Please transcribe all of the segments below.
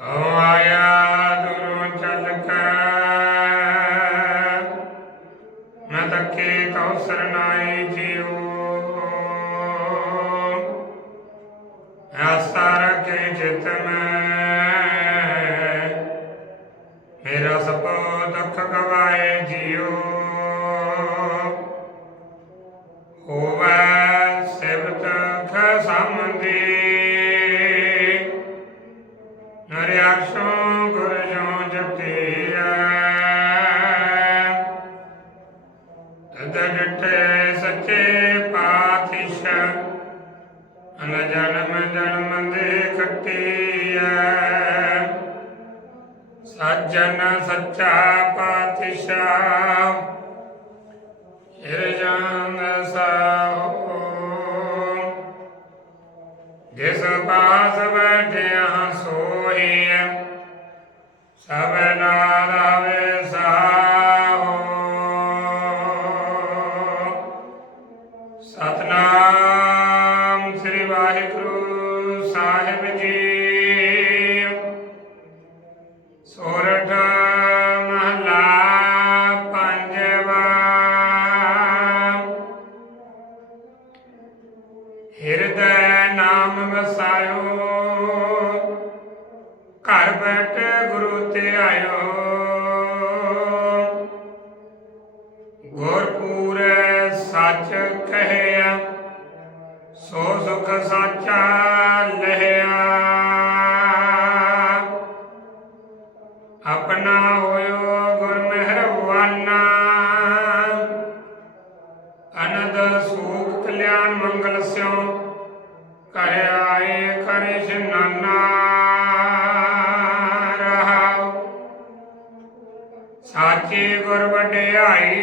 ਹਉ ਆਇਆ ਦੂਰੋਂ ਚੱਲ ਕੇ। ਮੈਂ ਤੱਕੇ ਕਉ ਸਰਨਾਈ ਜੀਉ ਆਸਾ ਰੱਖੇ ਚਿਤ ਮੈਂ। ਮੇਰਾ ਸਭ ਦੁੱਖ ਗਵਾਏ ਜੀਉ ਹੋਵੇ ਸਿਵਤ ਖਸਮਦੀ ਨਰਿਆਸ਼ੋਂ ਗੁਰ ਜੋ ਜਪੀਐ ਤਦ ਸੱਚੇ ਪਾਤਸ਼ਾਹ, ਅਨ ਜਨਮ ਜਨਮ ਦੇ ਕੱਟੀਐ ਸੱਜਣ ਸੱਚਾ ਪਾਤਸ਼ਾਹ ਹਿਰਜੰਗ ਸਾਹੋ ਸਭ ਨਾਦ ਆਵੇ ਸਾਹੋ ਸਤਨਾਮ ਸ੍ਰੀ ਵਾਹਿਗੁਰੂ ਸਾਹਿਬ ਜੀ। ਸੋਰਠ ਮਹਲਾ ਪੰਜਵਾ। ਹਿਰਦੈ ਨਾਮ ਵਸਾਇਓ। ਘਰ ਬੈਠੇ ਗੁਰੂ ਤੇ ਆਇਓ। ਗੁਰਪੂਰੈ ਸੱਚ ਕਹਿਆ, ਸੋ ਸੁਖ ਸਾਚਾ ਲਹਿਆ। ਆਪਣਾ ਹੋਇਓ ਗੁਰ ਮਿਹਰਵਾਨਾ ਅਨੰਦ ਸੁਖ ਕਲਿਆਣ ਮੰਗਲ ਸਿਉ, ਘਰ ਆਏ ਕਰ ਇਸ਼ਨਾਨਾ ਸਾਚੇ ਗੁਰ ਵਡਿਆਈ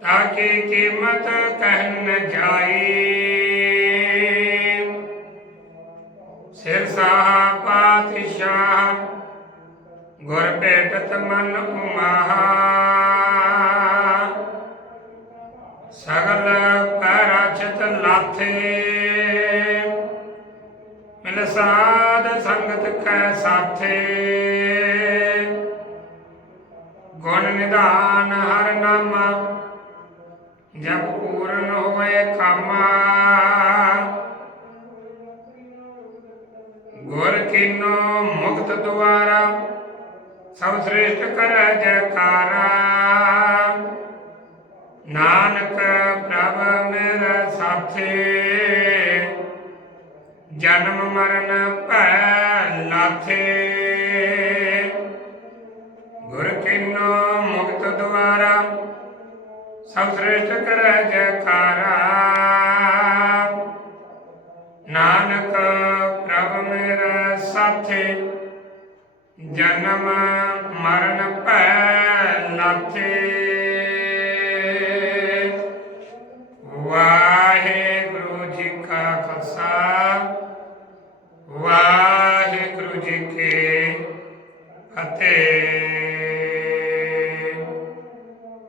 ਤਾਂ ਕਿ ਕੀਮਤ ਕਹਿਨ ਨ ਜਾਈ। ਸਿਰ ਸਾਹ ਪਾਤਸ਼ਾਹ, ਗੁਰ ਭੇਟਤ ਮਨ ਉਮਾਹਾ। ਸਗਲ ਪਰਾਚਤ ਲਾਥੇ। ਮਿਲ ਸਾਧ ਸੰਗਤ ਕੈ ਸਾਥੇ। ਗੁਣ ਨਿਧਾਨ ਹਰ ਨਾਮਾ ਜਬ ਪੂਰਨ ਹੋਏ ਕਾਮਾ। ਗੁਰ ਕੀਨੋ ਮੁਕਤ ਦੁਆਰਾ, ਸਭ ਸ੍ਰੇਸ਼ਟ ਕਰੈ ਜੈਕਾਰਾ। ਨਾਨਕ ਪ੍ਰਭ ਮੇਰਾ ਸਾਥੀ, ਜਨਮ ਮਰਨ ਭੈ ਲਾਥੇ। ਕੀਨੋ ਮੁਕਤ ਦੁਆਰਾ ਸਭ ਸ੍ਰੇਸ਼ਟ ਕਰੈ ਜੈਕਾਰਾ। ਨਾਨਕ ਪ੍ਰਭ ਮੇਰਾ ਸਾਥੀ, ਜਨਮ ਮਰਨ ਭੈ ਲਾਥੇ। ਵਾਹਿਗੁਰੂ ਜੀ ਕਾ ਖਾਲਸਾ, ਵਾਹਿਗੁਰੂ ਜੀ ਕੀ ਫਤਿਹ।